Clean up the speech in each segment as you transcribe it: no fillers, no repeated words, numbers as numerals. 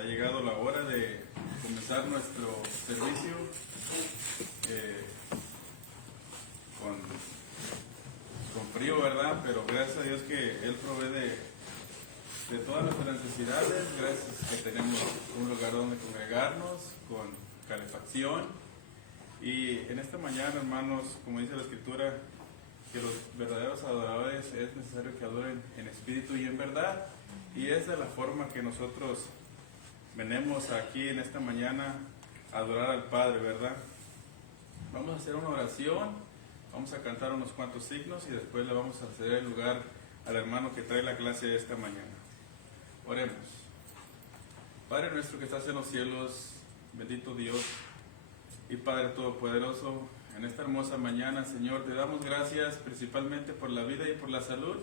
ha llegado la hora de comenzar nuestro servicio con frío, ¿verdad? Pero gracias a Dios que Él provee de todas nuestras necesidades. Gracias que tenemos un lugar donde congregarnos con calefacción. Y en esta mañana, hermanos, como dice la Escritura, que los verdaderos adoradores es necesario que adoren en espíritu y en verdad. Y es de la forma que nosotros venimos aquí en esta mañana a adorar al Padre, ¿verdad? Vamos a hacer una oración, vamos a cantar unos cuantos signos y después le vamos a ceder el lugar al hermano que trae la clase de esta mañana. Oremos. Padre nuestro que estás en los cielos, bendito Dios y Padre Todopoderoso, en esta hermosa mañana, Señor, te damos gracias principalmente por la vida y por la salud.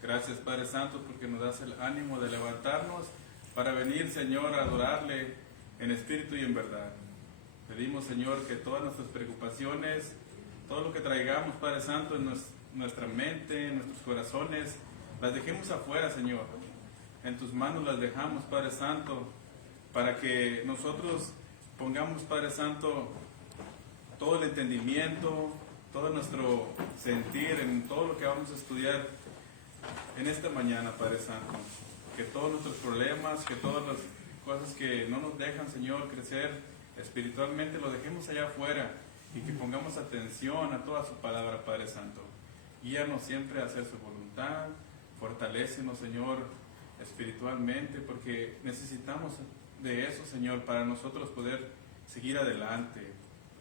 Gracias, Padre Santo, porque nos das el ánimo de levantarnos para venir, Señor, a adorarle en espíritu y en verdad. Pedimos, Señor, que todas nuestras preocupaciones, todo lo que traigamos, Padre Santo, en nuestra mente, en nuestros corazones, las dejemos afuera, Señor. En tus manos las dejamos, Padre Santo, para que nosotros pongamos, Padre Santo, todo el entendimiento, todo nuestro sentir en todo lo que vamos a estudiar en esta mañana, Padre Santo. Que todos nuestros problemas, que todas las cosas que no nos dejan, Señor, crecer espiritualmente, lo dejemos allá afuera y que pongamos atención a toda su palabra, Padre Santo. Guíanos siempre a hacer su voluntad, fortalécenos, Señor, espiritualmente, porque necesitamos de eso, Señor, para nosotros poder seguir adelante.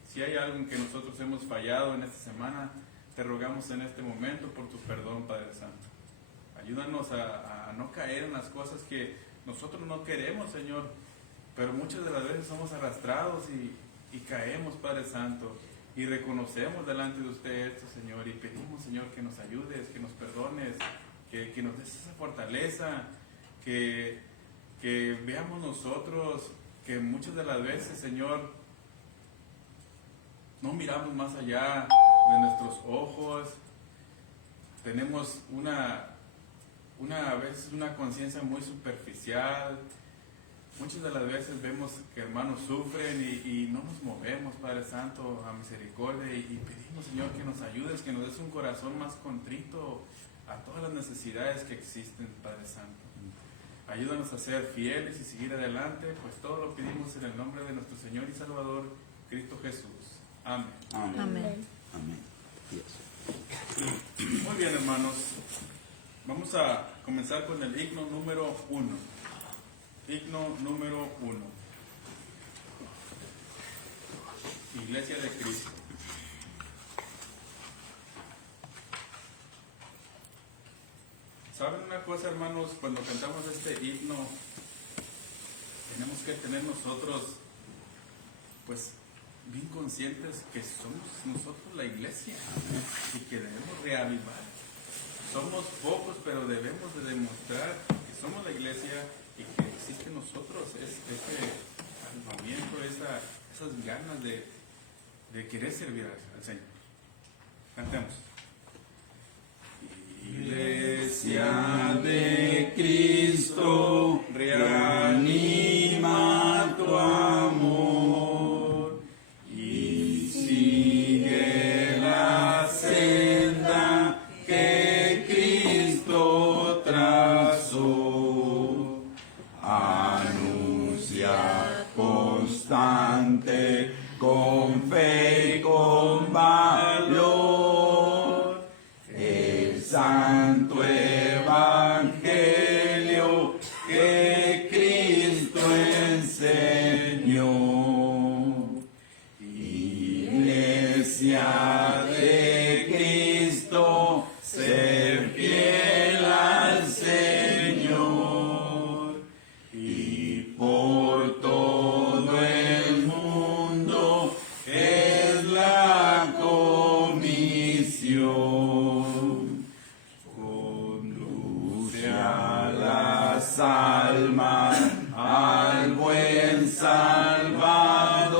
Si hay algo en que nosotros hemos fallado en esta semana, te rogamos en este momento por tu perdón, Padre Santo. Ayúdanos a no caer en las cosas que nosotros no queremos, Señor, pero muchas de las veces somos arrastrados y caemos, Padre Santo, y reconocemos delante de usted esto, Señor, y pedimos, Señor, que nos ayudes, que nos perdones, que nos des esa fortaleza, que veamos nosotros que muchas de las veces, Señor, no miramos más allá de nuestros ojos, tenemos a veces una conciencia muy superficial. Muchas de las veces vemos que hermanos sufren y no nos movemos, Padre Santo, a misericordia, y pedimos, Señor, que nos ayudes, que nos des un corazón más contrito a todas las necesidades que existen, Padre Santo. Ayúdanos a ser fieles y seguir adelante, pues todo lo pedimos en el nombre de nuestro Señor y Salvador, Cristo Jesús. Amén. Amén. Amén. Amén. Yes. Muy bien, hermanos. Vamos a comenzar con el himno número 1. Himno número 1. Iglesia de Cristo. ¿Saben una cosa, hermanos? Cuando cantamos este himno, tenemos que tener nosotros, pues, bien conscientes que somos nosotros la iglesia y que debemos reavivar. Somos pocos, pero debemos de demostrar que somos la iglesia y que existe en nosotros ese avivamiento, esas ganas de querer servir al Señor. Cantemos. Iglesia de Cristo, reanima tu amor y sigue la senda que Cristo trazó. Anuncia constante con fe y con valor el santo evangelio que Cristo enseñó. Iglesia de Cristo, ser fiel al Señor y por todo el mundo es la comisión. Conduce a las almas al buen Salvador.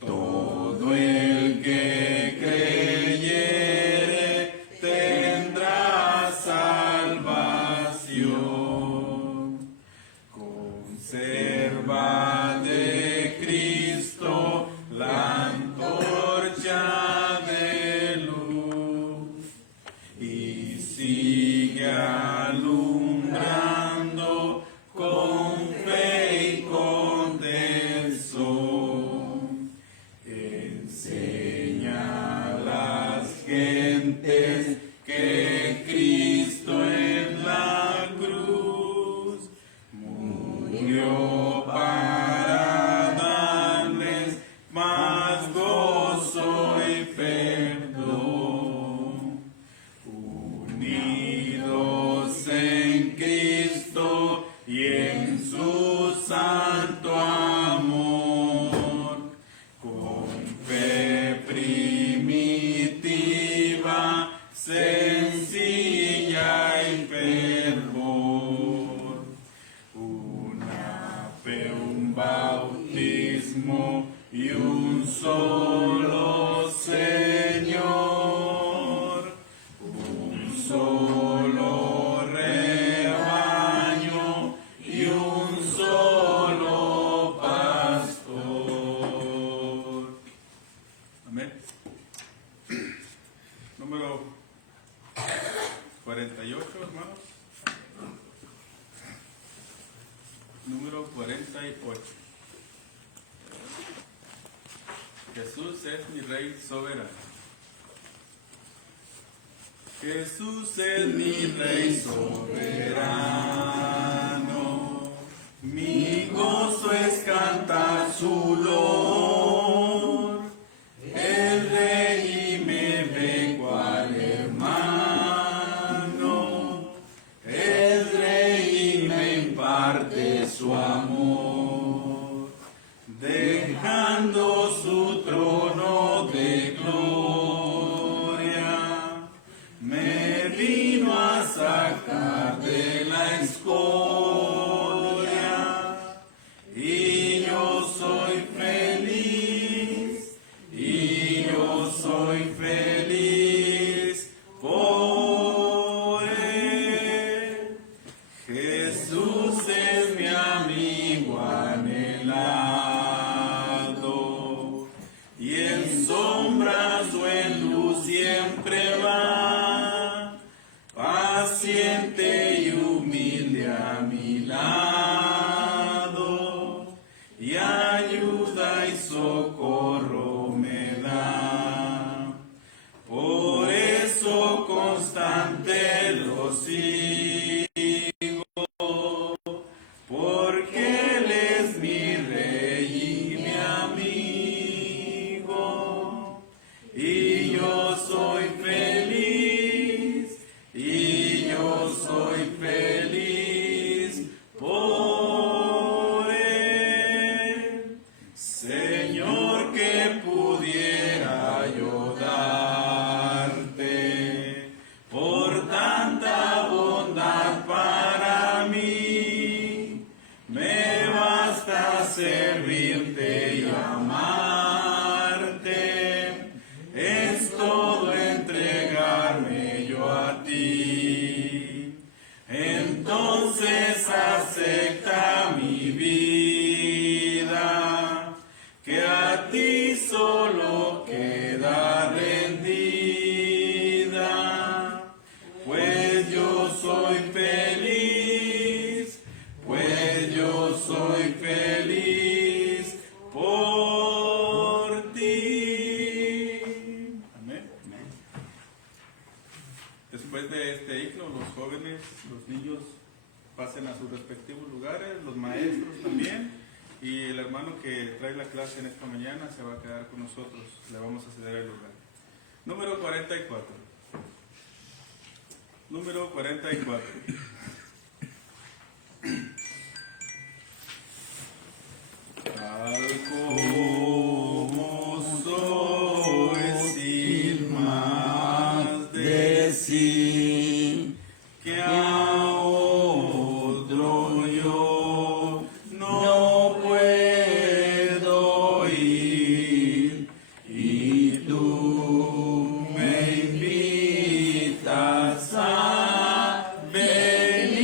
Todo el que creyere tendrá salvación. número 48. Jesús es mi Rey soberano. Jesús es mi Rey soberano, mi gozo es cantar su loor. El Rey me ve cual hermano, el Rey me imparte su amor, dejando su trono de gloria, me vino a sacar de la escoria, y yo soy feliz, y yo soy feliz por él. Jesús es mi amigo anhelado, y en sombras o en luz siempre va, paciente y humilde a mi lado, y ayuda y socorro me da. Por eso constante lo sigo, porque Él es mi Rey y mi amigo, y yo soy feliz, y yo soy feliz por Él. Señor, que pudiera yo darte por tanta bondad para mí, me basta servirte y amarte, es todo entregarme yo a ti. Entonces acepta mi vida, que a ti solo queda rendida, pues yo soy feliz, pues yo soy feliz por ti. Amén. Después de este himno, los jóvenes, los niños pasen a sus respectivos lugares, los maestros también, y el hermano que trae la clase en esta mañana se va a quedar con nosotros, le vamos a ceder el lugar. Número 44. Número 44. Tal como soy, sin más decir, que a otro yo no puedo ir, y tú me invitas a venir.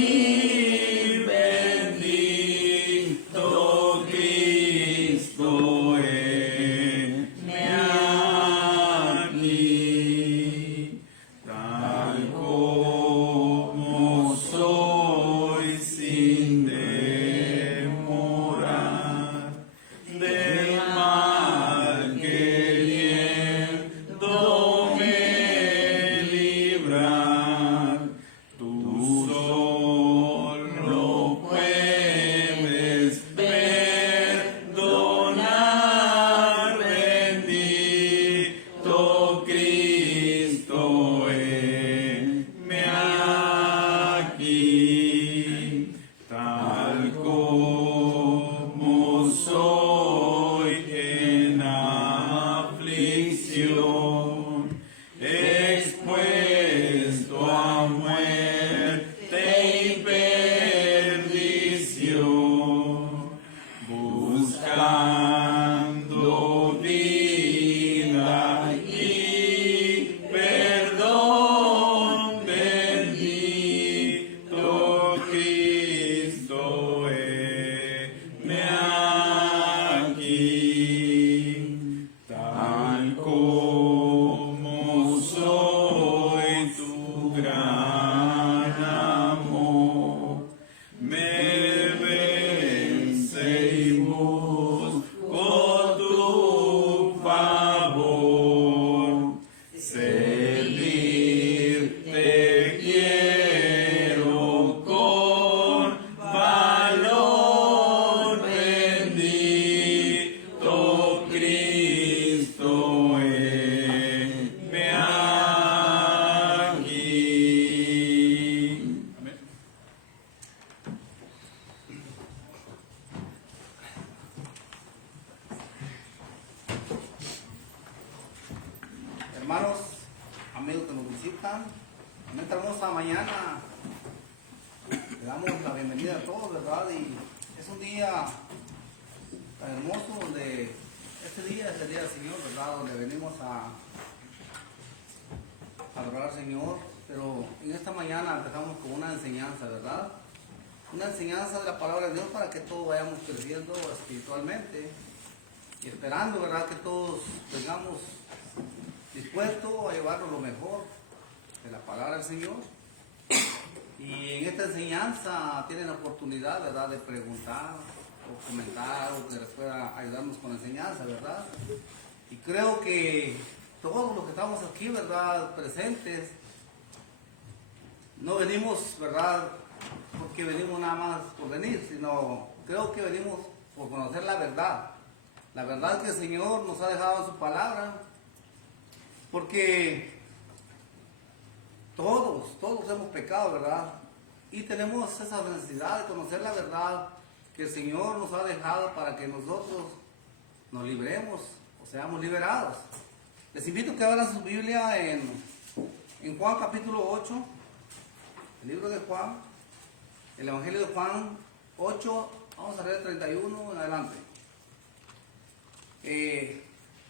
Hermanos, amigos que nos visitan, en esta hermosa mañana le damos la bienvenida a todos, ¿verdad? Y es un día tan hermoso donde este día es el día del Señor, ¿verdad? Donde venimos a adorar al Señor, pero en esta mañana empezamos con una enseñanza, ¿verdad? Una enseñanza de la palabra de Dios para que todos vayamos creciendo espiritualmente y esperando, ¿verdad? Que todos tengamos dispuestos a llevarnos lo mejor de la palabra del Señor. Y en esta enseñanza tienen la oportunidad, ¿verdad?, de preguntar o comentar o que les pueda ayudarnos con la enseñanza, ¿verdad? Y creo que todos los que estamos aquí, ¿verdad?, presentes, no venimos, ¿verdad?, porque venimos nada más por venir, sino creo que venimos por conocer la verdad que el Señor nos ha dejado en su palabra, porque todos hemos pecado, ¿verdad? Y tenemos esa necesidad de conocer la verdad que el Señor nos ha dejado para que nosotros nos libremos o seamos liberados. Les invito a que abran su Biblia en Juan capítulo 8, el libro de Juan, el Evangelio de Juan 8, vamos a leer 31 en adelante.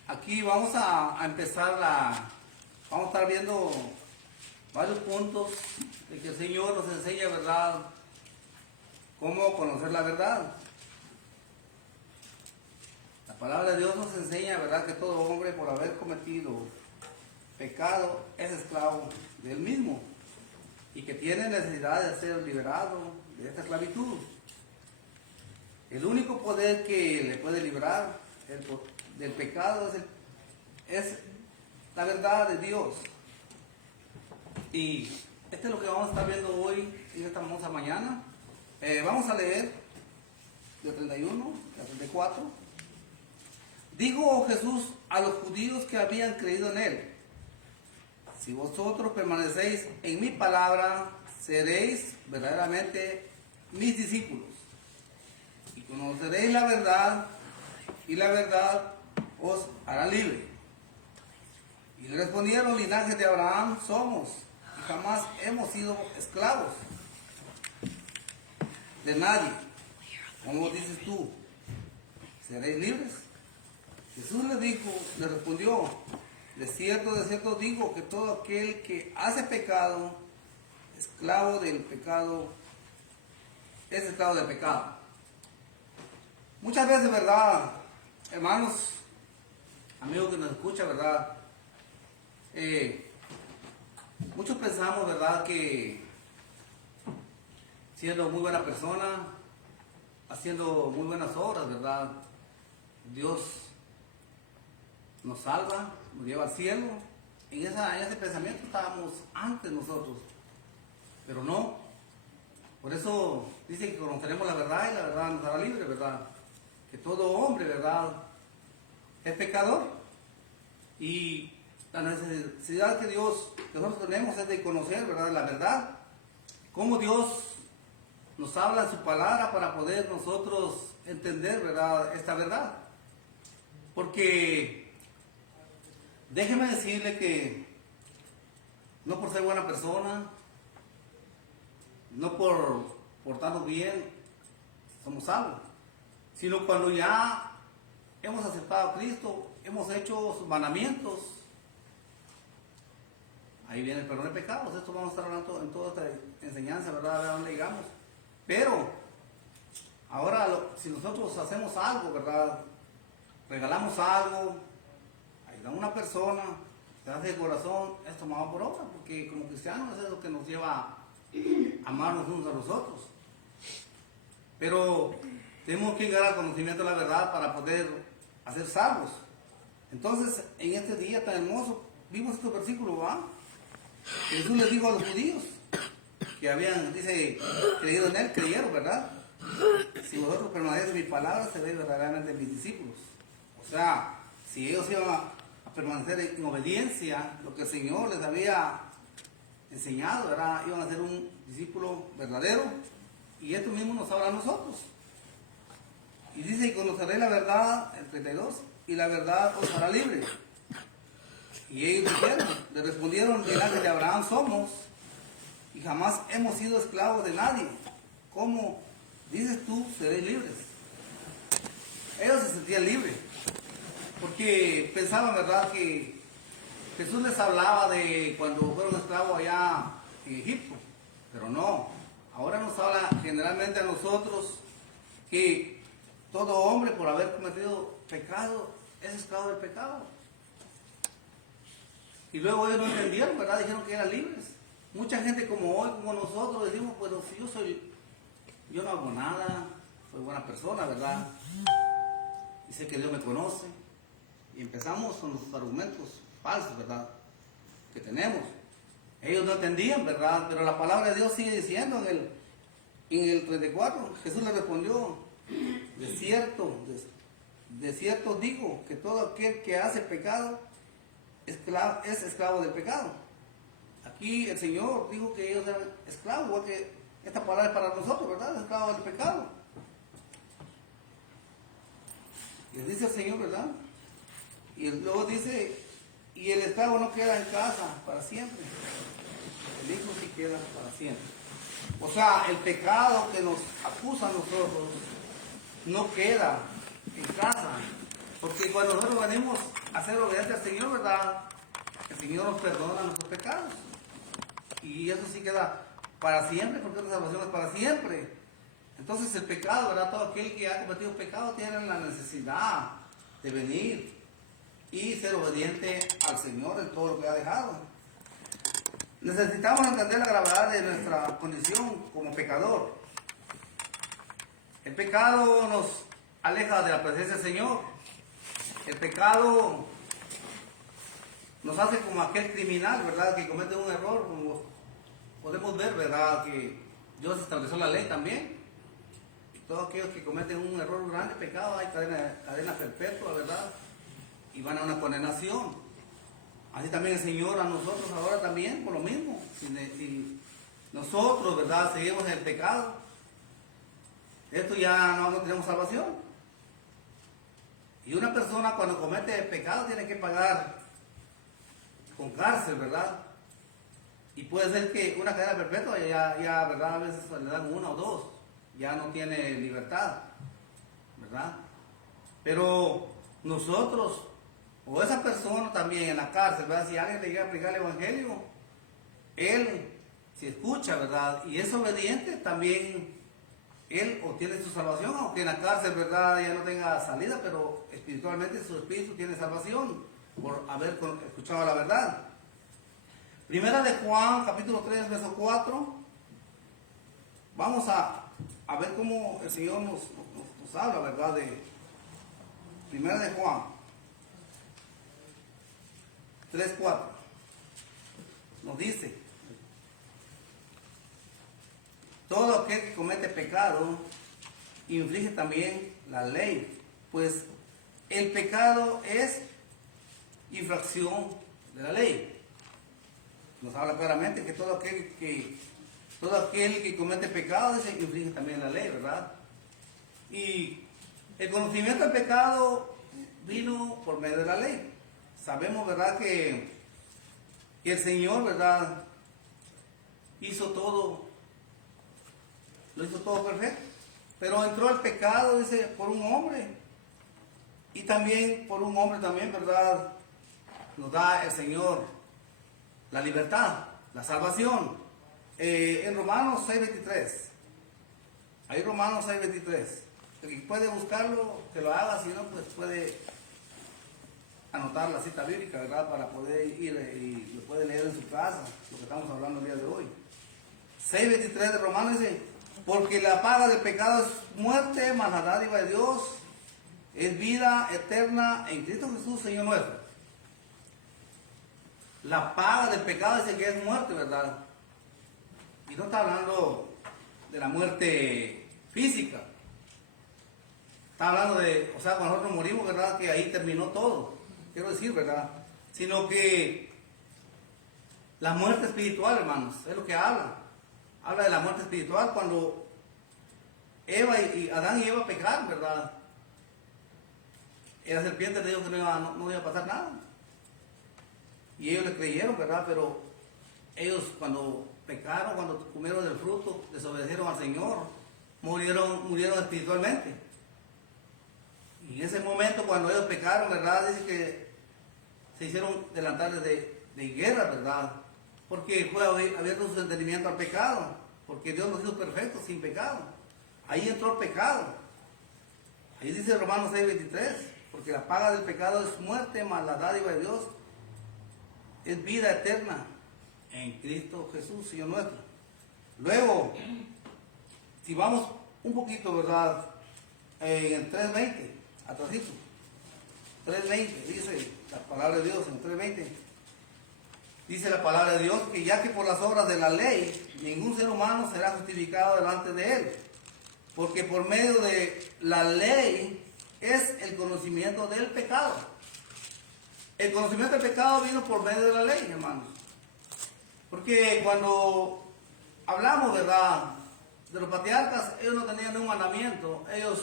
Aquí vamos a empezar vamos a estar viendo varios puntos de que el Señor nos enseña, ¿verdad?, cómo conocer la verdad. La palabra de Dios nos enseña, ¿verdad?, que todo hombre por haber cometido pecado es esclavo de él mismo y que tiene necesidad de ser liberado de esta esclavitud. El único poder que le puede librar del pecado es la verdad de Dios. Y esto es lo que vamos a estar viendo hoy en esta hermosa mañana. Vamos a leer de 31 a 34. Dijo Jesús a los judíos que habían creído en él: si vosotros permanecéis en mi palabra, seréis verdaderamente mis discípulos y conoceréis la verdad, y la verdad os hará libre. Y le respondieron: los linajes de Abraham somos, y jamás hemos sido esclavos de nadie. ¿Cómo dices tú? ¿Seréis libres? Jesús le respondió: de cierto digo que todo aquel que hace pecado, esclavo del pecado, es esclavo del pecado. Muchas veces, ¿verdad, hermanos, amigos que nos escuchan, ¿verdad? Muchos pensamos, ¿verdad?, que siendo muy buena persona, haciendo muy buenas obras, ¿verdad?, Dios nos salva, nos lleva al cielo. En ese pensamiento estábamos antes nosotros, pero no. Por eso dice que conoceremos la verdad y la verdad nos hará libre, ¿verdad? Que todo hombre, ¿verdad?, es pecador. Y la necesidad que nosotros tenemos es de conocer, ¿verdad?, la verdad. Cómo Dios nos habla en su palabra para poder nosotros entender, ¿verdad?, esta verdad. Porque déjeme decirle que no por ser buena persona, no por portarnos bien, somos salvos, sino cuando ya hemos aceptado a Cristo, hemos hecho sus mandamientos, ahí viene el perdón de pecados. Esto vamos a estar hablando en toda esta enseñanza, ¿verdad?, a dónde llegamos. Pero ahora, si nosotros hacemos algo, ¿verdad?, regalamos algo, ayudamos a una persona, se hace de corazón, es tomado por obra, porque como cristianos es lo que nos lleva a amarnos unos a los otros. Pero tenemos que llegar al conocimiento de la verdad para poder hacer salvos. Entonces, en este día tan hermoso, vimos estos versículos, ¿va? Jesús les dijo a los judíos que habían, dice, creído en él, creyeron, ¿verdad? Si vosotros permanecéis en mi palabra, seréis verdaderamente mis discípulos. O sea, si ellos iban a permanecer en obediencia, lo que el Señor les había enseñado, ¿verdad?, iban a ser un discípulo verdadero. Y esto mismo nos habla a nosotros. Y dice: y conoceréis la verdad, el 32, y la verdad os hará libre. Y ellos dijeron, le respondieron, delante de Abraham somos, y jamás hemos sido esclavos de nadie. ¿Cómo dices tú, seréis libres? Ellos se sentían libres, porque pensaban, ¿verdad?, que Jesús les hablaba de cuando fueron esclavos allá en Egipto, pero no. Ahora nos habla generalmente a nosotros que todo hombre por haber cometido pecado es esclavo del pecado. Y luego ellos no entendieron, ¿verdad? Dijeron que eran libres. Mucha gente como hoy, como nosotros, decimos, pues si yo no hago nada, soy buena persona, ¿verdad? Y sé que Dios me conoce. Y empezamos con los argumentos falsos, ¿verdad?, que tenemos. Ellos no entendían, ¿verdad? Pero la palabra de Dios sigue diciendo en el 34, Jesús le respondió, de cierto digo, que todo aquel que hace pecado es esclavo del pecado. Aquí el Señor dijo que ellos eran esclavos, igual que esta palabra es para nosotros, ¿verdad? Esclavo del pecado. Y dice el Señor, ¿verdad? Y luego dice, y el esclavo no queda en casa para siempre, el hijo sí queda para siempre. O sea, el pecado que nos acusa a nosotros no queda en casa, porque cuando nosotros venimos a ser obedientes al Señor, ¿verdad?, el Señor nos perdona nuestros pecados, y eso sí queda para siempre, porque la salvación es para siempre. Entonces el pecado, ¿verdad?, todo aquel que ha cometido pecado tiene la necesidad de venir y ser obediente al Señor en todo lo que ha dejado. Necesitamos entender la gravedad de nuestra condición como pecador. El pecado nos aleja de la presencia del Señor. El pecado nos hace como aquel criminal, ¿verdad?, que comete un error. Como podemos ver, ¿verdad?, que Dios estableció la ley también. Todos aquellos que cometen un error grande, pecado, hay cadena perpetua, ¿verdad?, y van a una condenación. Así también el Señor a nosotros ahora también, por lo mismo. Si nosotros, ¿verdad?, seguimos en el pecado, esto ya no tenemos salvación. Y una persona cuando comete el pecado tiene que pagar con cárcel, ¿verdad? Y puede ser que una cadena perpetua ya, ¿verdad?, a veces le dan 1 o 2, ya no tiene libertad, ¿verdad? Pero nosotros, o esa persona también en la cárcel, ¿verdad?, si alguien le llega a predicar el Evangelio, él, si escucha, ¿verdad?, y es obediente, también él obtiene su salvación, aunque en la cárcel, ¿verdad?, ya no tenga salida, pero espiritualmente su espíritu tiene salvación por haber escuchado la verdad. Primera de Juan, capítulo 3, verso 4. Vamos a ver cómo el Señor nos habla, ¿verdad?, de Primera de Juan 3:4. Nos dice, todo aquel que comete pecado inflige también la ley, pues el pecado es infracción de la ley. Nos habla claramente que todo aquel que comete pecado inflige también la ley, ¿verdad? Y el conocimiento del pecado vino por medio de la ley. Sabemos, ¿verdad?, que el Señor, ¿verdad?, lo hizo todo perfecto. Pero entró el pecado, dice, por un hombre. Y también por un hombre también, ¿verdad?, nos da el Señor la libertad, la salvación. En Romanos 6:23. Ahí Romanos 6:23. El que puede buscarlo, que lo haga, si no, pues puede anotar la cita bíblica, ¿verdad?, para poder ir y lo puede leer en su casa, lo que estamos hablando el día de hoy. 6:23 de Romanos dice, porque la paga del pecado es muerte, mas la dádiva de Dios es vida eterna en Cristo Jesús, Señor nuestro. La paga del pecado dice que es muerte, ¿verdad? Y no está hablando de la muerte física. Está hablando de, o sea, cuando nosotros morimos, ¿verdad?, que ahí terminó todo. Quiero decir, ¿verdad? Sino que la muerte espiritual, hermanos, es lo que habla. Habla de la muerte espiritual cuando Adán y Eva pecaron, ¿verdad? Y la serpiente le dijo que no iba a pasar nada. y ellos le creyeron, ¿verdad? Pero ellos cuando pecaron, cuando comieron del fruto, desobedecieron al Señor, murieron espiritualmente. Y en ese momento cuando ellos pecaron, ¿verdad? Dice que se hicieron delantales de guerra, ¿verdad? Porque fue abierto su entendimiento al pecado, porque Dios nos hizo perfectos sin pecado. Ahí entró el pecado. Ahí dice Romanos 6:23, porque la paga del pecado es muerte, mas la dádiva de Dios es vida eterna en Cristo Jesús, Señor nuestro. Luego, si vamos un poquito, ¿verdad? En el 3:20, atrásito. 3:20, dice la palabra de Dios en 3:20. Dice la palabra de Dios que ya que por las obras de la ley ningún ser humano será justificado delante de él, porque por medio de la ley es el conocimiento del pecado. El conocimiento del pecado vino por medio de la ley, hermanos. Porque cuando hablamos, ¿verdad?, de los patriarcas, ellos no tenían un mandamiento, ellos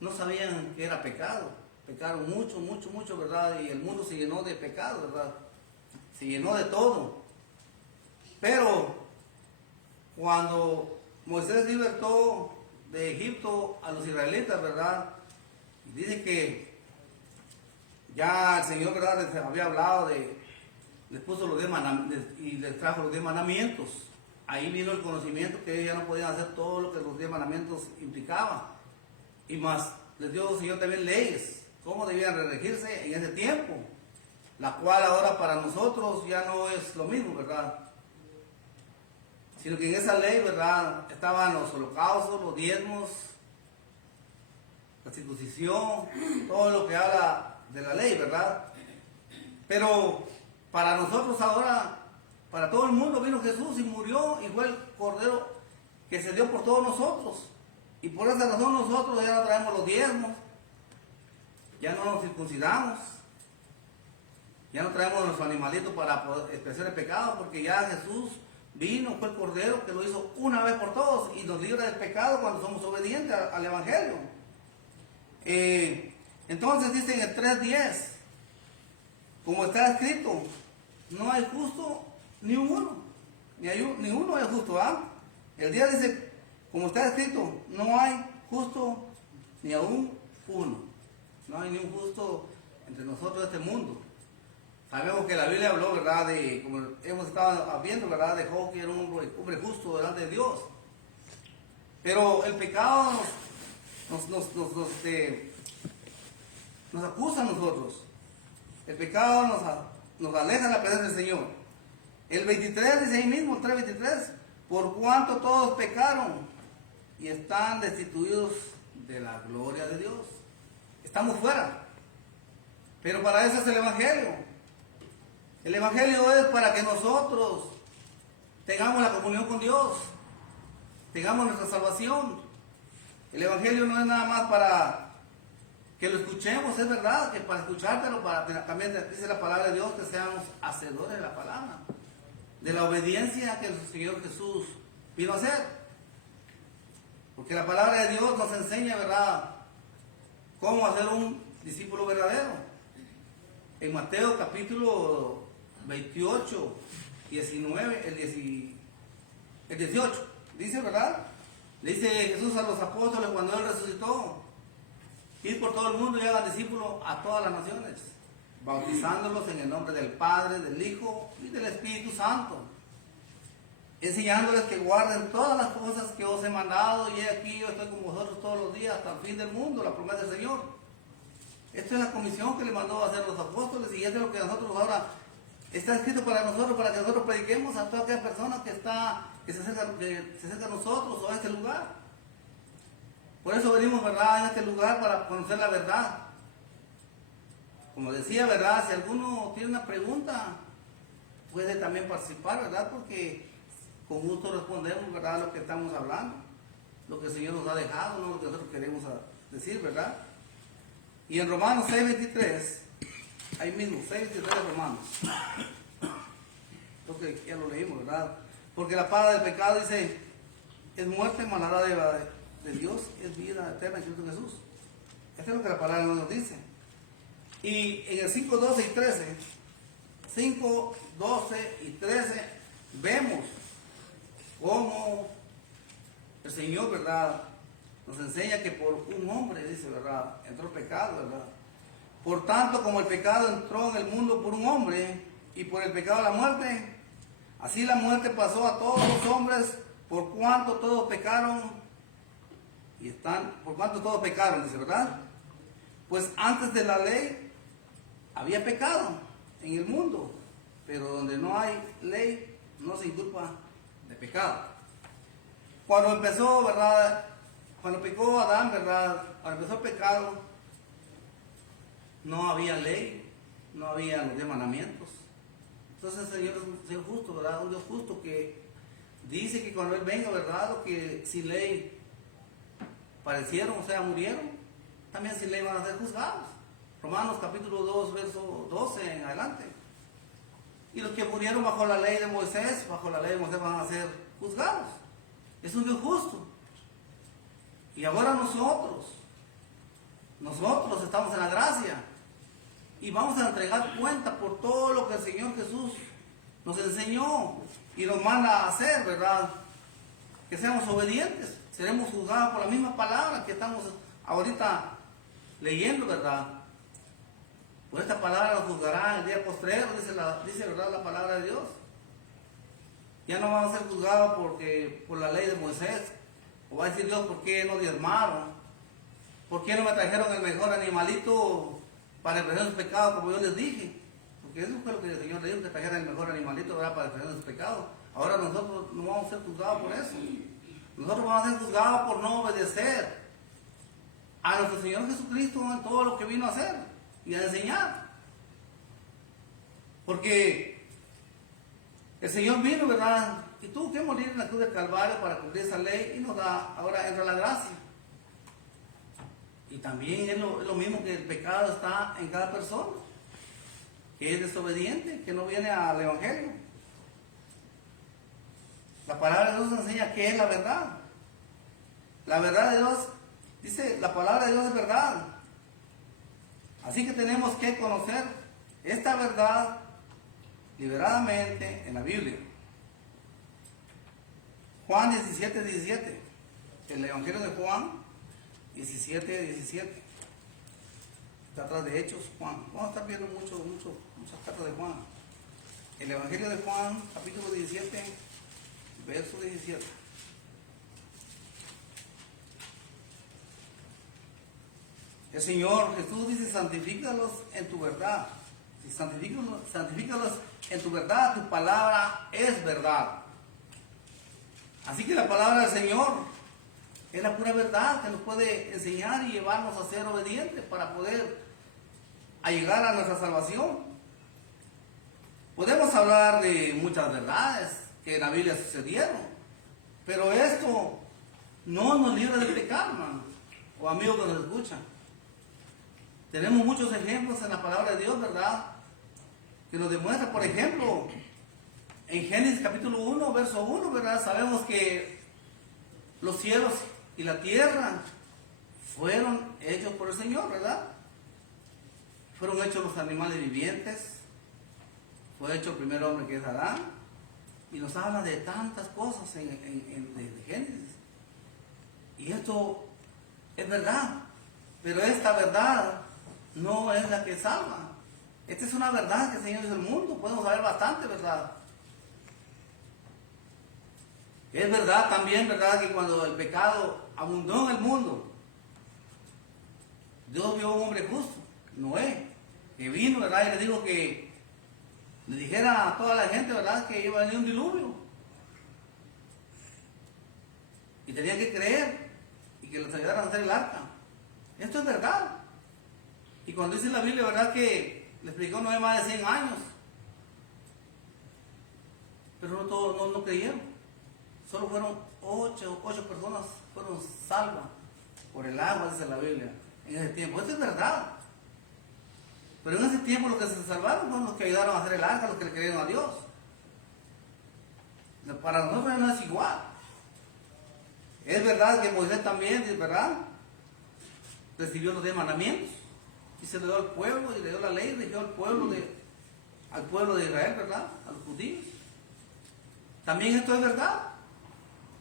no sabían que era pecado. Pecaron mucho, mucho, mucho, ¿verdad? Y el mundo se llenó de pecado, ¿verdad? Se llenó de todo. Pero cuando Moisés libertó de Egipto a los israelitas, ¿verdad? Dice que ya el Señor, ¿verdad?, les había hablado les puso los 10 mandamientos y les trajo los 10 mandamientos. Ahí vino el conocimiento que ellos ya no podían hacer todo lo que los 10 mandamientos implicaban. Y más, les dio el Señor también leyes, cómo debían regirse en ese tiempo, la cual ahora para nosotros ya no es lo mismo, ¿verdad? Sino que en esa ley, ¿verdad?, estaban los holocaustos, los diezmos, la circuncisión, todo lo que habla de la ley, ¿verdad? Pero para nosotros ahora, para todo el mundo vino Jesús y murió y fue el Cordero que se dio por todos nosotros. Y por esa razón nosotros ya no traemos los diezmos, ya no nos circuncidamos, ya no traemos nuestros animalitos para poder expiar el pecado, porque ya Jesús vino, fue el Cordero que lo hizo una vez por todos y nos libra del pecado cuando somos obedientes al Evangelio. Entonces dice en el 3:10, como está escrito, no hay justo ni uno, ni uno es justo, ¿ah? El día dice, como está escrito, no hay justo ni aún uno. No hay ni un justo entre nosotros de este mundo. Sabemos que la Biblia habló, ¿verdad?, de, como hemos estado viendo, ¿verdad?, de Job, que era un hombre justo delante de Dios. Pero el pecado nos acusa a nosotros. El pecado nos aleja de la presencia del Señor. El 23 dice ahí mismo, el 3:23, por cuanto todos pecaron y están destituidos de la gloria de Dios. Estamos fuera. Pero para eso es el Evangelio. El Evangelio es para que nosotros tengamos la comunión con Dios, tengamos nuestra salvación. El Evangelio no es nada más para que lo escuchemos, es verdad, que para escuchar, pero también dice la palabra de Dios que seamos hacedores de la palabra, de la obediencia que el Señor Jesús vino a hacer. Porque la palabra de Dios nos enseña, ¿verdad?, cómo hacer un discípulo verdadero. En Mateo capítulo 28, 19, el 18, dice, ¿verdad? Le dice Jesús a los apóstoles cuando Él resucitó: ir por todo el mundo y hagan discípulos a todas las naciones, bautizándolos en el nombre del Padre, del Hijo y del Espíritu Santo, enseñándoles que guarden todas las cosas que os he mandado, y aquí yo estoy con vosotros todos los días hasta el fin del mundo, la promesa del Señor. Esta es la comisión que le mandó a hacer los apóstoles, y esto es lo que nosotros ahora está escrito para nosotros, para que nosotros prediquemos a todas aquellas personas que se acercan a nosotros o a este lugar. Por eso venimos, ¿verdad?, en este lugar para conocer la verdad. Como decía, ¿verdad?, si alguno tiene una pregunta, puede también participar, ¿verdad?, porque con gusto respondemos, ¿verdad?, a lo que estamos hablando, lo que el Señor nos ha dejado, no lo que nosotros queremos decir, ¿verdad? Y en Romanos 6:23, ahí mismo, 6:23 de Romanos, porque ya lo leímos, ¿verdad? Porque la paga del pecado, dice, es muerte, mas la dádiva de Dios es vida eterna en Cristo Jesús. Esto es lo que la palabra nos dice. Y en el 5:12 y 13, 5, 12 y 13, vemos cómo el Señor, ¿verdad?, nos enseña que por un hombre, dice, ¿verdad?, entró el pecado, ¿verdad? Por tanto, como el pecado entró en el mundo por un hombre, y por el pecado la muerte, así la muerte pasó a todos los hombres, por cuanto todos pecaron, por cuanto todos pecaron, dice, ¿verdad? Pues antes de la ley había pecado en el mundo, pero donde no hay ley no se inculpa de pecado. Cuando empezó, ¿verdad?, cuando pecó Adán, ¿verdad?, cuando empezó el pecado, no había ley, no había los 10 mandamientos. Entonces el Señor es un Señor justo, ¿verdad?, un Dios justo que dice que cuando Él venga, ¿verdad?, los que sin ley parecieron, o sea, murieron, también sin ley van a ser juzgados. Romanos capítulo 2, verso 12 en adelante. Y los que murieron bajo la ley de Moisés, van a ser juzgados. Es un Dios justo. Y ahora nosotros estamos en la gracia y vamos a entregar cuenta por todo lo que el Señor Jesús nos enseñó y nos manda a hacer, ¿verdad? Que seamos obedientes. Seremos juzgados por la misma palabra que estamos ahorita leyendo, ¿verdad? Por esta palabra nos juzgará en el día postrero, dice ¿verdad?, la palabra de Dios. Ya no vamos a ser juzgados por la ley de Moisés. O va a decir Dios, ¿por qué no diezmaron? ¿Por qué no me trajeron el mejor animalito para el perdón de sus pecados, como yo les dije? Porque eso fue lo que el Señor le dijo, que trajeran el mejor animalito, ¿verdad?, para el perdón de sus pecados. Ahora nosotros no vamos a ser juzgados por eso. Nosotros vamos a ser juzgados por no obedecer a nuestro Señor Jesucristo en todo lo que vino a hacer y a enseñar. Porque el Señor vino, ¿verdad?, y tuvo que morir en la cruz del Calvario para cumplir esa ley, y nos da, ahora entra la gracia. Y también es lo mismo, que el pecado está en cada persona, que es desobediente, que no viene al Evangelio. La palabra de Dios nos enseña qué es la verdad. La verdad de Dios, dice, la palabra de Dios es verdad. Así que tenemos que conocer esta verdad liberadamente en la Biblia. Juan 17, 17. El Evangelio de Juan 17, 17. Está atrás de Hechos, Juan. Vamos a estar viendo muchas cartas de Juan. El Evangelio de Juan, capítulo 17, verso 17. El Señor Jesús dice, santifícalos en tu verdad. Santifícalos en tu verdad, tu palabra es verdad. Así que la palabra del Señor es la pura verdad que nos puede enseñar y llevarnos a ser obedientes para poder llegar a nuestra salvación. Podemos hablar de muchas verdades que en la Biblia sucedieron, pero esto no nos libra del pecado, hermano, o amigos que nos escuchan. Tenemos muchos ejemplos en la palabra de Dios, ¿verdad?, que nos demuestra. Por ejemplo, en Génesis capítulo 1, verso 1, ¿verdad?, sabemos que los cielos y la tierra fueron hechos por el Señor, ¿verdad? Fueron hechos los animales vivientes, fue hecho el primer hombre, que es Adán, y nos habla de tantas cosas de Génesis. Y esto es verdad, pero esta verdad no es la que salva. Esta es una verdad que el Señor hizo el mundo. Podemos saber bastante, ¿verdad? Es verdad también, ¿verdad?, que cuando el pecado abundó en el mundo, Dios vio a un hombre justo, Noé, que vino, ¿verdad?, y le dijo que le dijera a toda la gente, ¿verdad?, que iba a venir un diluvio. Y tenía que creer y que les ayudaran a hacer el arca. Esto es verdad. Y cuando dice la Biblia, ¿verdad?, que le explicó Noé más de 100 años, pero no todos no creyeron. Solo fueron 8 personas fueron salvas por el agua, dice la Biblia, en ese tiempo. Esto es verdad. Pero en ese tiempo los que se salvaron fueron los que ayudaron a hacer el arca, los que le creyeron a Dios. Para nosotros no es igual. Es verdad que Moisés también, es verdad, recibió los 10 mandamientos y se le dio al pueblo, y le dio la ley, y le dio al pueblo al pueblo de Israel, ¿verdad? A los judíos. También esto es verdad.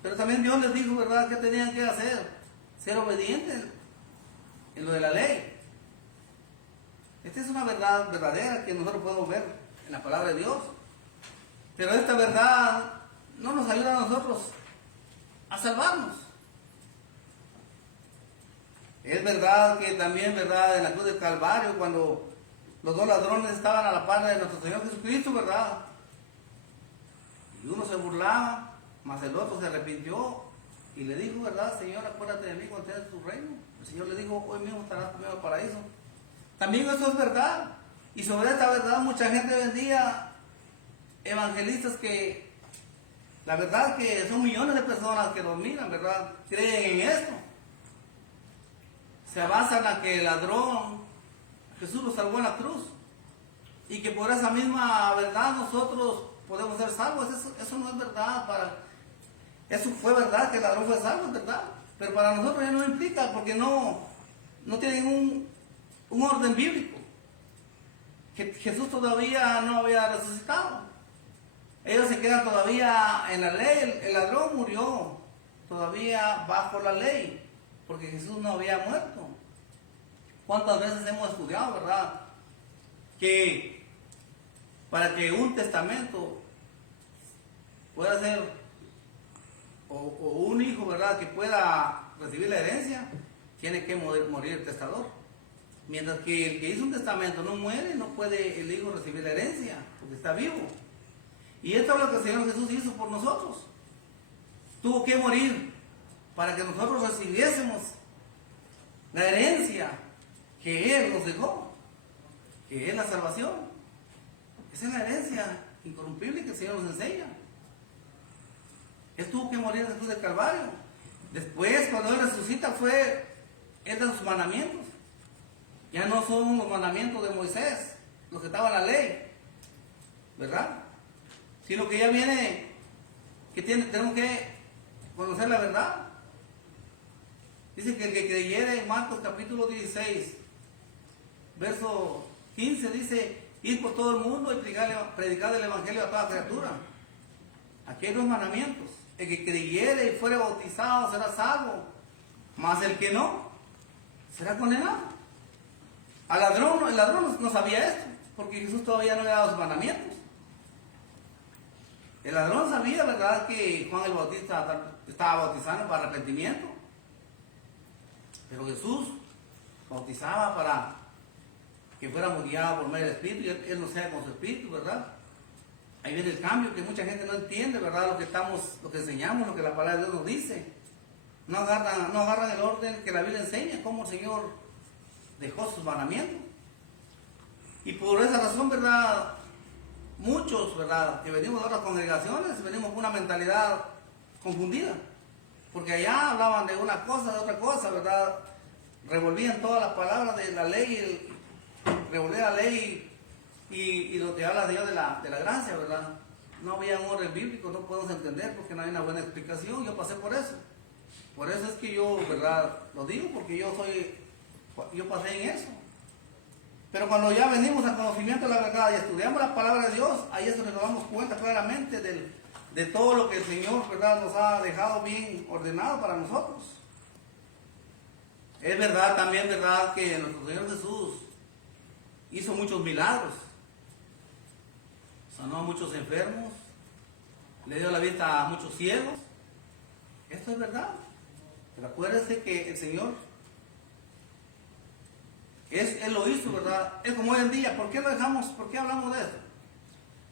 Pero también Dios les dijo, ¿verdad?, que tenían que hacer, ser obedientes en lo de la ley. Esta es una verdad verdadera que nosotros podemos ver en la palabra de Dios. Pero esta verdad no nos ayuda a nosotros a salvarnos. Es verdad que también, ¿verdad?, en la cruz del Calvario, cuando los dos ladrones estaban a la par de nuestro Señor Jesucristo, ¿verdad? Y uno se burlaba, mas el otro se arrepintió y le dijo, ¿verdad? Señor, acuérdate de mí cuando tengas tu reino. El Señor le dijo, hoy mismo estarás conmigo en el paraíso. También eso es verdad. Y sobre esta verdad mucha gente hoy en día, evangelistas que, la verdad que son millones de personas que los miran, ¿verdad? Creen en esto. Se basan en que el ladrón, Jesús lo salvó en la cruz. Y que por esa misma verdad nosotros podemos ser salvos. Eso no es verdad. Eso fue verdad que el ladrón fue salvo, es verdad. Pero para nosotros ya no implica, porque no tienen un orden bíblico. Que Jesús todavía no había resucitado. Ellos se quedan todavía en la ley. El ladrón murió todavía bajo la ley, porque Jesús no había muerto. ¿Cuántas veces hemos estudiado, verdad? Que para que un testamento pueda ser, o un hijo, ¿verdad?, que pueda recibir la herencia, tiene que morir el testador. Mientras que el que hizo un testamento no muere, no puede el hijo recibir la herencia, porque está vivo. Y esto es lo que el Señor Jesús hizo por nosotros. Tuvo que morir para que nosotros recibiésemos la herencia que Él nos dejó, que es la salvación. Esa es la herencia incorruptible que el Señor nos enseña. Él tuvo que morir en la cruz del Calvario. Después, cuando Él resucita, Él da sus mandamientos. Ya no son los mandamientos de Moisés, los que estaban en la ley, ¿verdad? Sino que ya viene, que tenemos que conocer la verdad. Dice que el que creyere en Marcos capítulo 16, verso 15, dice, ir por todo el mundo y predicar el evangelio a toda criatura. Aquí hay dos mandamientos. El que creyere y fuere bautizado será salvo, mas el que no, será condenado. El ladrón no sabía esto, porque Jesús todavía no había dado sus mandamientos. El ladrón sabía, ¿verdad?, que Juan el Bautista estaba bautizando para arrepentimiento. Pero Jesús bautizaba para que fuéramos guiados por medio del Espíritu, y Él nos sea con su Espíritu, ¿verdad? Ahí viene el cambio que mucha gente no entiende, ¿verdad? Lo que enseñamos, lo que la palabra de Dios nos dice. No agarran el orden que la Biblia enseña, cómo el Señor dejó sus mandamientos. Y por esa razón, ¿verdad?, muchos, ¿verdad?, que venimos de otras congregaciones, venimos con una mentalidad confundida. Porque allá hablaban de una cosa, de otra cosa, ¿verdad? Revolvían todas las palabras de la ley, revolvían la ley y lo que habla de Dios de la gracia, ¿verdad? No había un orden bíblico, no podemos entender porque no hay una buena explicación. Yo pasé por eso. Por eso es que yo, ¿verdad?, lo digo, porque yo pasé en eso. Pero cuando ya venimos al conocimiento de la verdad y estudiamos la palabra de Dios, ahí es donde nos damos cuenta claramente de todo lo que el Señor, ¿verdad?, nos ha dejado bien ordenado para nosotros. Es verdad también, ¿verdad?, que nuestro Señor Jesús hizo muchos milagros. Sanó a muchos enfermos, le dio la vista a muchos ciegos. Esto es verdad. Pero acuérdense que el Señor, Él lo hizo, ¿verdad? Es como hoy en día. ¿Por qué hablamos de esto?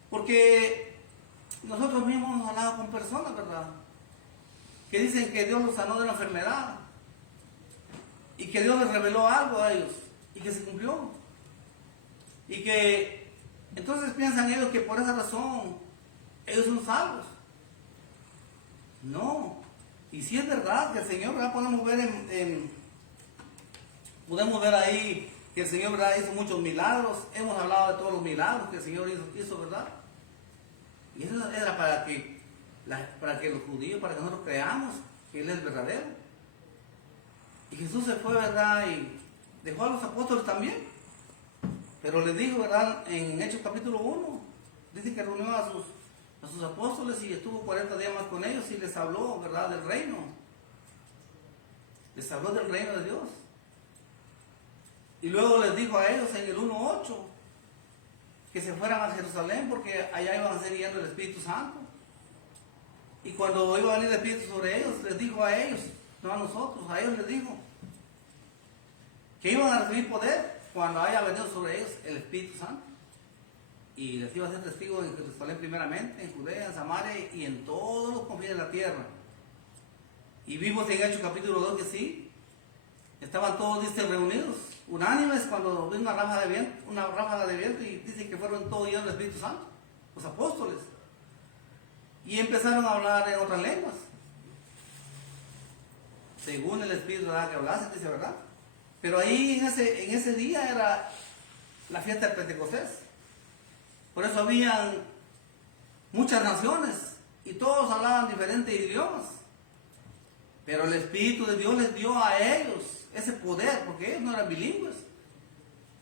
Porque nosotros mismos hemos hablado con personas, ¿verdad?, que dicen que Dios los sanó de una enfermedad y que Dios les reveló algo a ellos y que se cumplió. Y que entonces piensan ellos que por esa razón ellos son salvos. No. Y si es verdad que el Señor, ¿verdad?, podemos ver ahí que el Señor, ¿verdad?, hizo muchos milagros. Hemos hablado de todos los milagros que el Señor hizo, ¿verdad? Y eso era para que los judíos, para que nosotros creamos que Él es verdadero. Y Jesús se fue, ¿verdad?, y dejó a los apóstoles también. Pero les dijo, ¿verdad? En Hechos capítulo 1, dice que reunió a sus apóstoles y estuvo 40 días más con ellos y les habló, ¿verdad? Del reino. Les habló del reino de Dios. Y luego les dijo a ellos en el 1:8 que se fueran a Jerusalén porque allá iban a ser guiando el Espíritu Santo. Y cuando iba a venir el Espíritu sobre ellos, les dijo a ellos, no a nosotros, a ellos les dijo que iban a recibir poder cuando haya venido sobre ellos el Espíritu Santo. Y les iba a ser testigo en Jerusalén primeramente, en Judea, en Samaria y en todos los confines de la tierra. Y vimos en Hechos capítulo 2 que sí, estaban todos, dice, reunidos, unánimes cuando vino una ráfaga de viento y dice que fueron todos llenos del Espíritu Santo, los apóstoles. Y empezaron a hablar en otras lenguas, según el Espíritu, ¿verdad? Que hablase, dice, ¿verdad? Pero ahí en ese día era la fiesta del Pentecostés. Por eso habían muchas naciones y todos hablaban diferentes idiomas. Pero el Espíritu de Dios les dio a ellos ese poder, porque ellos no eran bilingües.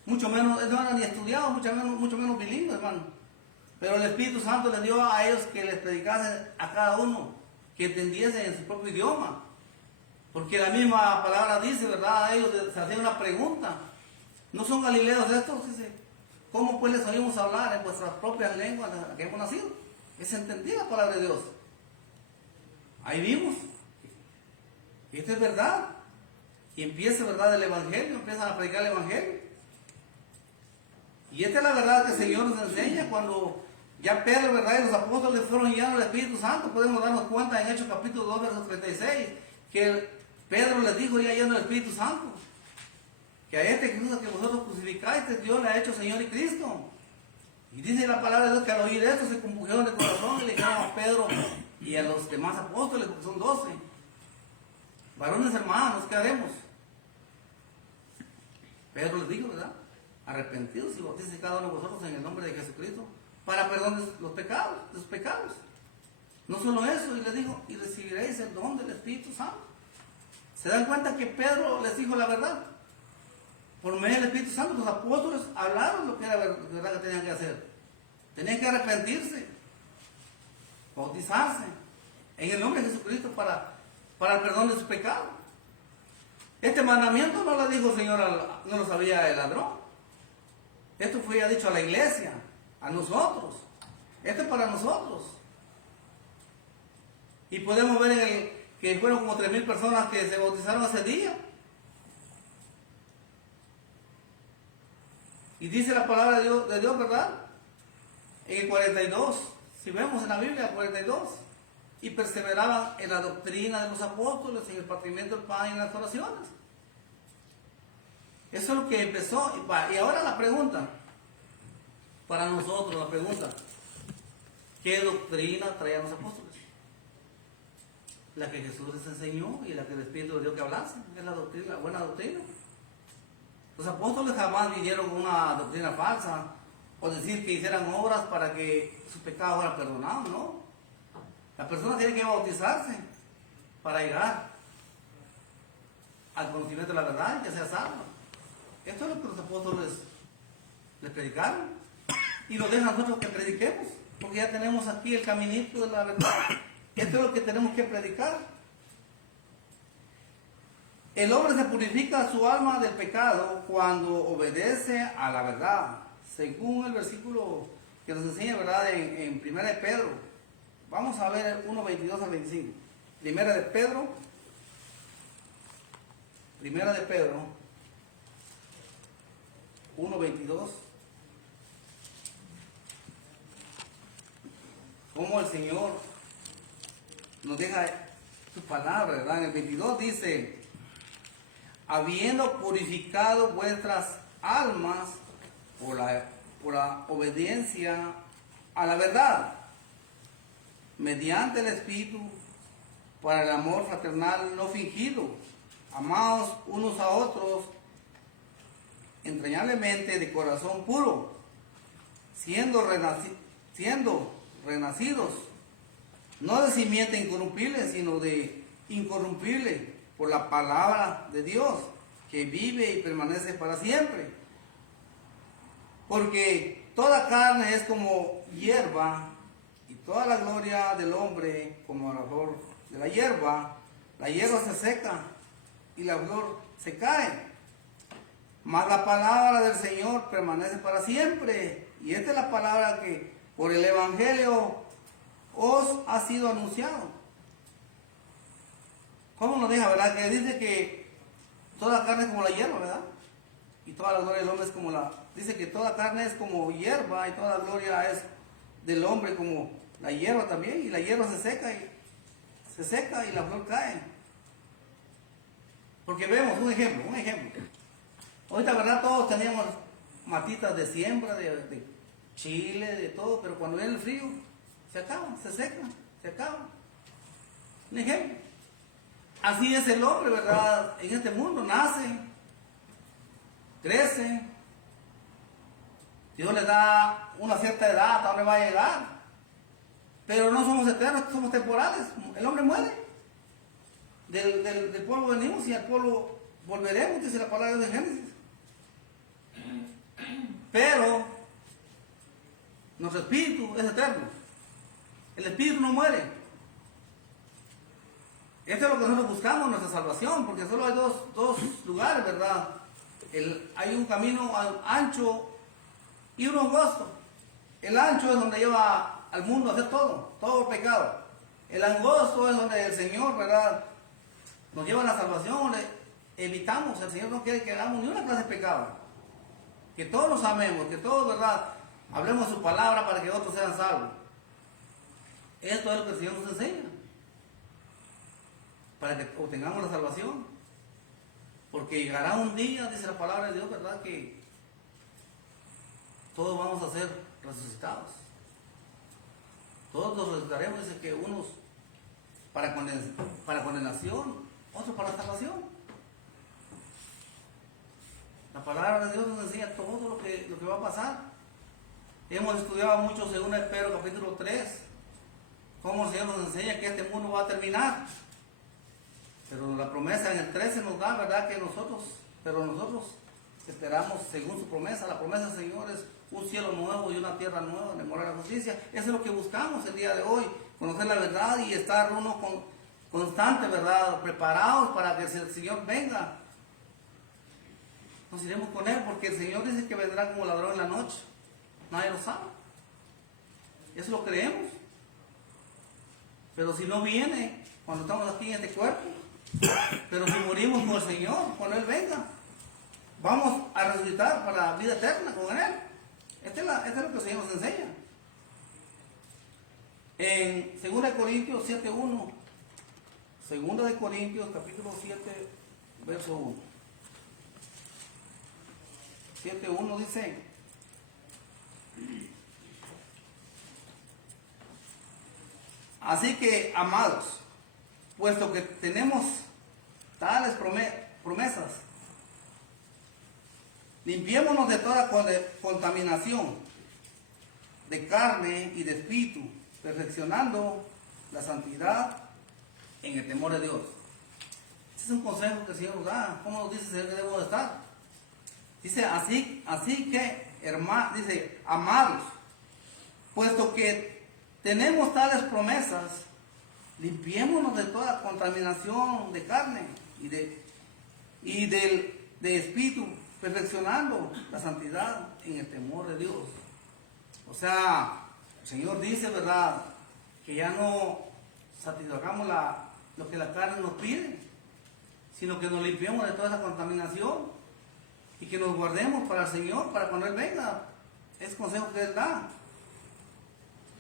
Mucho menos, no eran ni estudiados, mucho menos bilingües, hermano. Pero el Espíritu Santo les dio a ellos que les predicasen a cada uno, que entendiesen en su propio idioma. Porque la misma palabra dice, ¿verdad? Ellos se hacían una pregunta. ¿No son galileos estos? Dice, ¿cómo pues les oímos hablar en vuestras propias lenguas que hemos nacido? Es entendida la palabra de Dios. Ahí vimos. Esto es verdad. Y empieza, ¿verdad? El Evangelio, empiezan a predicar el Evangelio. Y esta es la verdad que el Señor nos enseña cuando ya Pedro, ¿verdad? Y los apóstoles fueron llenos del Espíritu Santo. Podemos darnos cuenta en Hechos capítulo 2, verso 36, que Pedro les dijo ya lleno del Espíritu Santo, que a este Jesús que vosotros crucificáis, Dios le ha hecho Señor y Cristo. Y dice la palabra de Dios que al oír esto se compungieron de corazón y le dijeron a Pedro y a los demás apóstoles, porque son 12, varones hermanos, ¿qué haremos? Pedro les dijo, ¿verdad? Arrepentidos y bautícense cada uno de vosotros en el nombre de Jesucristo para perdón de los pecados. No solo eso, y les dijo, y recibiréis el don del Espíritu Santo. ¿Se dan cuenta que Pedro les dijo la verdad? Por medio del Espíritu Santo, los apóstoles hablaron lo que era verdad que tenían que hacer. Tenían que arrepentirse, bautizarse en el nombre de Jesucristo para el perdón de sus pecados. Este mandamiento no lo dijo el Señor, no lo sabía el ladrón. Esto fue ya dicho a la iglesia, a nosotros. Esto es para nosotros. Y podemos ver que fueron como 3,000 personas que se bautizaron ese día. Y dice la palabra de Dios, ¿verdad? En el 42, si vemos en la Biblia, 42, y perseveraban en la doctrina de los apóstoles, en el partimiento del pan y en las oraciones. Eso es lo que empezó. Y ahora la pregunta, para nosotros la pregunta, ¿qué doctrina traían los apóstoles? La que Jesús les enseñó y la que el Espíritu de Dios que hablase, es la doctrina, la buena doctrina. Los apóstoles jamás vinieron con una doctrina falsa o decir que hicieran obras para que sus pecados fueran perdonados, no. La persona tiene que bautizarse para llegar al conocimiento de la verdad y que sea salvo. Esto es lo que los apóstoles les predicaron y nos dejan a nosotros que prediquemos, porque ya tenemos aquí el caminito de la verdad. Esto es lo que tenemos que predicar. El hombre se purifica su alma del pecado cuando obedece a la verdad, según el versículo que nos enseña, ¿verdad? En 1 de Pedro. Vamos a ver el 1:22 al 25. 1 de Pedro 1:22. Como el Señor nos deja su palabra, ¿verdad? En el 22 dice, habiendo purificado vuestras almas por la obediencia a la verdad, mediante el Espíritu, para el amor fraternal no fingido, amados unos a otros entrañablemente de corazón puro, siendo renacidos, no de simiente incorruptible, sino de incorruptible, por la palabra de Dios, que vive y permanece para siempre. Porque toda carne es como hierba, y toda la gloria del hombre como la flor de la hierba. La hierba se seca y la flor se cae. Mas la palabra del Señor permanece para siempre. Y esta es la palabra que por el Evangelio os ha sido anunciado. ¿Cómo nos deja, verdad? Que dice que toda carne es como la hierba, ¿verdad? Y toda la gloria del hombre es como la... Dice que toda carne es como hierba y toda la gloria es del hombre como la hierba también. Y la hierba se seca y la flor cae. Porque vemos un ejemplo. Ahorita, ¿verdad? Todos teníamos matitas de siembra, de chile, de todo, pero cuando viene el frío, se acaban, se secan, se acaban. Un ejemplo. Así es el hombre, ¿verdad? En este mundo nace, crece, Dios le da una cierta edad hasta dónde va a llegar, pero no somos eternos, somos temporales. El hombre muere, del polvo venimos y al polvo volveremos, dice la palabra de Génesis. Pero nuestro espíritu es eterno, el espíritu no muere. Esto es lo que nosotros buscamos, nuestra salvación, porque solo hay dos lugares, ¿verdad? Hay un camino ancho y uno angosto. El ancho es donde lleva al mundo a hacer todo pecado. El angosto es donde el Señor, ¿verdad?, nos lleva a la salvación, donde evitamos. El Señor no quiere que hagamos ni una clase de pecado. Que todos nos amemos, que todos, ¿verdad?, hablemos su palabra para que otros sean salvos. Esto es lo que el Señor nos enseña, para que obtengamos la salvación. Porque llegará un día, dice la palabra de Dios, ¿verdad?, que todos vamos a ser resucitados. Todos nos resucitaremos, dice que unos para condenación, otros para salvación. La palabra de Dios nos enseña todo lo que va a pasar. Hemos estudiado mucho según Pedro capítulo 3, cómo el Señor nos enseña que este mundo va a terminar. Pero la promesa en el 13 nos da, ¿verdad?, que nosotros esperamos según su promesa. La promesa del Señor es un cielo nuevo y una tierra nueva donde mora la justicia. Eso es lo que buscamos el día de hoy, conocer la verdad y estar uno constante, ¿verdad?, preparados para que el Señor venga. Nos iremos con Él, porque el Señor dice que vendrá como ladrón en la noche. Nadie lo sabe. Eso lo creemos. Pero si no viene cuando estamos aquí en este cuerpo, pero si morimos con el Señor, cuando Él venga, vamos a resucitar para la vida eterna con Él. Esto es lo que el Señor nos enseña. En 2 Corintios 7:1, 2 Corintios capítulo 7, verso 1. 7:1 dice: así que, amados, puesto que tenemos tales promesas, limpiémonos de toda contaminación de carne y de espíritu, perfeccionando la santidad en el temor de Dios. Este es un consejo que el Señor nos da. ¿Cómo nos dice el Señor que debemos de estar? Dice así que, hermanos, dice, amados, puesto que tenemos tales promesas, limpiémonos de toda contaminación de carne y de espíritu, perfeccionando la santidad en el temor de Dios. O sea, el Señor dice, ¿verdad?, que ya no satisfagamos lo que la carne nos pide, sino que nos limpiemos de toda esa contaminación y que nos guardemos para el Señor, para cuando Él venga. Es consejo que Él da.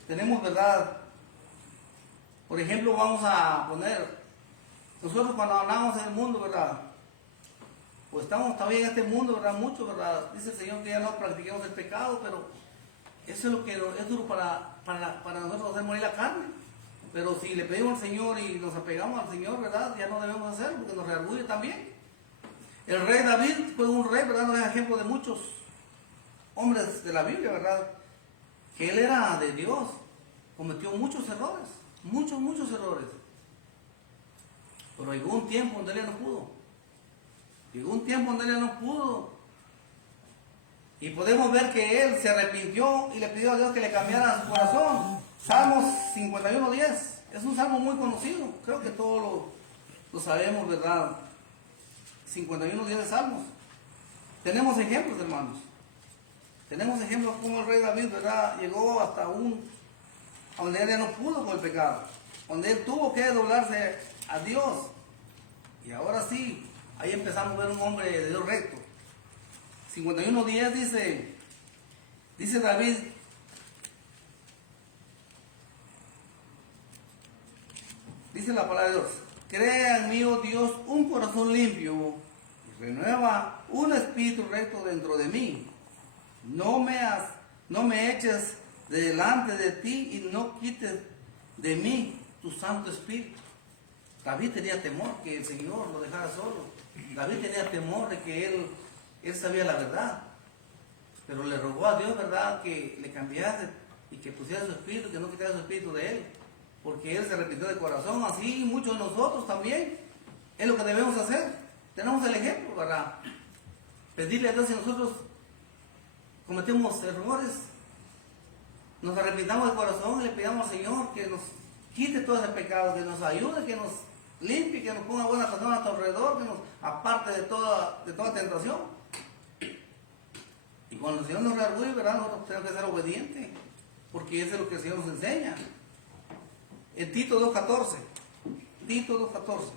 Tenemos, ¿verdad? Por ejemplo, vamos a poner, nosotros cuando hablamos en el mundo, ¿verdad?, pues estamos todavía en este mundo, ¿verdad? Mucho, ¿verdad? Dice el Señor que ya no practiquemos el pecado, pero eso es lo que es duro para nosotros hacer morir la carne. Pero si le pedimos al Señor y nos apegamos al Señor, ¿verdad?, ya no debemos hacerlo, porque nos reargulle también. El rey David fue un rey, ¿verdad? Nos da ejemplo de muchos hombres de la Biblia, ¿verdad?, que él era de Dios, cometió muchos errores, muchos errores. Pero llegó un tiempo donde él ya no pudo. Y podemos ver que él se arrepintió y le pidió a Dios que le cambiara su corazón. Salmos 51:10. Es un salmo muy conocido. Creo que todos lo sabemos, ¿verdad? 51:10 de Salmos. Tenemos ejemplos, hermanos. Tenemos ejemplos como el rey David, ¿verdad? Llegó hasta donde él ya no pudo con el pecado. Donde él tuvo que doblarse a Dios. Y ahora sí, ahí empezamos a ver un hombre de Dios recto. 51:10 dice David, dice la palabra de Dios, crea en mí, oh Dios, un corazón limpio y renueva un espíritu recto dentro de mí. No me eches de delante de ti y no quites de mí tu Santo Espíritu. David tenía temor que el Señor lo dejara solo. David tenía temor de que él sabía la verdad. Pero le rogó a Dios, ¿verdad?, que le cambiase y que pusiera su espíritu, que no quitara su espíritu de él. Porque él se arrepintió de corazón. Así muchos de nosotros también. Es lo que debemos hacer. Tenemos el ejemplo, ¿verdad? Pedirle a Dios si nosotros cometemos errores, nos arrepintamos de corazón y le pidamos al Señor que nos quite todo ese pecado, que nos ayude, que nos limpie, que nos ponga buenas personas a tu alrededor, que nos aparte de toda tentación. Y cuando el Señor nos redarguye, ¿verdad?, nosotros tenemos que ser obedientes, porque eso es lo que el Señor nos enseña. En Tito 2:14. Tito 2:14.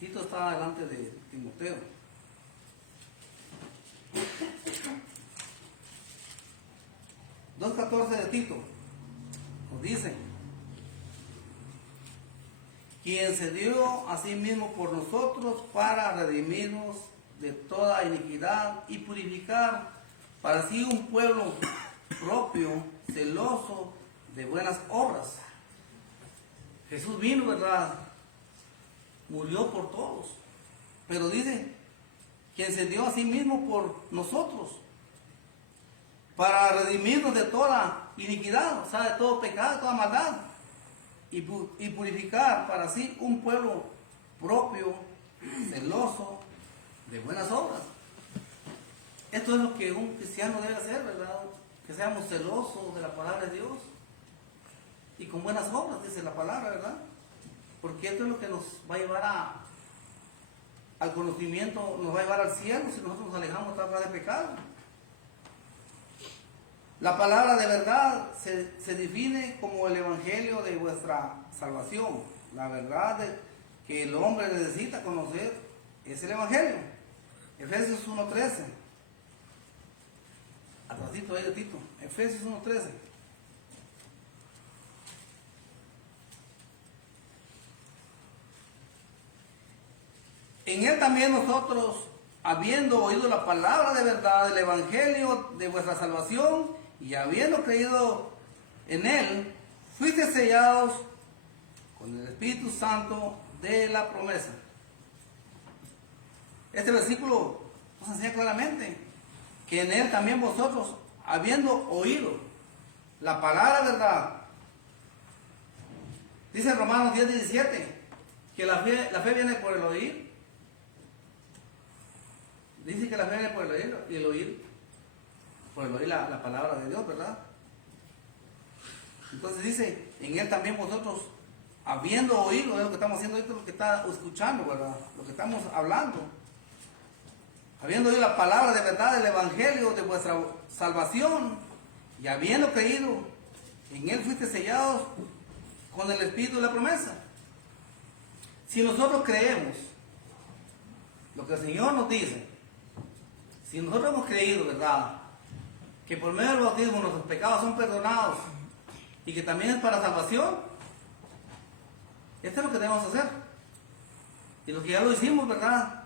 Tito está delante de Timoteo. de Tito nos dice: quien se dio a sí mismo por nosotros para redimirnos de toda iniquidad y purificar para sí un pueblo propio, celoso de buenas obras. Jesús vino, ¿verdad? Murió por todos, pero dice, quien se dio a sí mismo por nosotros para redimirnos de toda iniquidad, o sea, de todo pecado, de toda maldad, y purificar para sí un pueblo propio, celoso de buenas obras. Esto es lo que un cristiano debe hacer, ¿verdad? Que seamos celosos de la palabra de Dios y con buenas obras, dice la palabra, ¿verdad? Porque esto es lo que nos va a llevar al conocimiento, nos va a llevar al cielo si nosotros nos alejamos de pecado. La palabra de verdad se define como el evangelio de vuestra salvación. La verdad que el hombre necesita conocer es el evangelio. Efesios 1:13. Atrasito ahí de Tito. Efesios 1:13. En él también nosotros, habiendo oído la palabra de verdad, el evangelio de vuestra salvación, y habiendo creído en él, fuiste sellados con el Espíritu Santo de la promesa. Este versículo nos enseña claramente que en él también vosotros, habiendo oído la palabra de verdad, dice en Romanos 10:17, que la fe viene por el oír. Dice que la fe viene por el oír y el oír por el oír la palabra de Dios, ¿verdad? Entonces dice, en él también vosotros, habiendo oído, es lo que estamos haciendo, esto es lo que está escuchando, ¿verdad? Lo que estamos hablando. Habiendo oído la palabra de verdad, el evangelio de vuestra salvación, y habiendo creído, en él fuiste sellados con el Espíritu de la promesa. Si nosotros creemos lo que el Señor nos dice, si nosotros hemos creído, ¿verdad?, que por medio del bautismo nuestros pecados son perdonados y que también es para salvación, esto es lo que debemos hacer. Y lo que ya lo hicimos, ¿verdad?,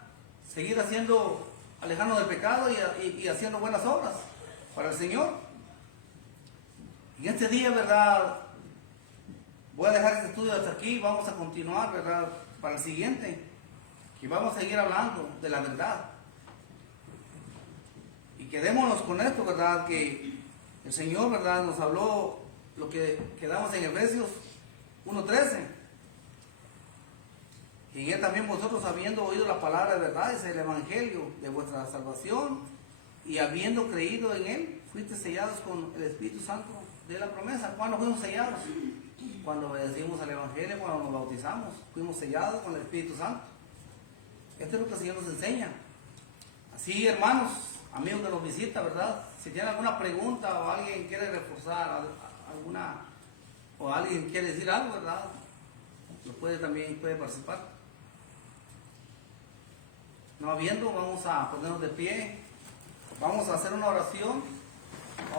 seguir haciendo, alejarnos del pecado y haciendo buenas obras para el Señor. En este día, ¿verdad?, voy a dejar este estudio hasta aquí. Vamos a continuar, ¿verdad?, para el siguiente, que vamos a seguir hablando de la verdad. Y quedémonos con esto, ¿verdad?, que el Señor, ¿verdad?, nos habló lo que quedamos en Efesios 1:13. Y en él también vosotros, habiendo oído la palabra de verdad, es el evangelio de vuestra salvación, y habiendo creído en Él, fuiste sellados con el Espíritu Santo de la promesa. ¿Cuándo fuimos sellados? Cuando obedecimos al Evangelio, cuando nos bautizamos, fuimos sellados con el Espíritu Santo. Esto es lo que el Señor nos enseña. Así, hermanos, amigos que nos visitan, ¿verdad? Si tienen alguna pregunta o alguien quiere reforzar alguna, o alguien quiere decir algo, ¿verdad? También puede participar. No habiendo, vamos a ponernos de pie. Vamos a hacer una oración.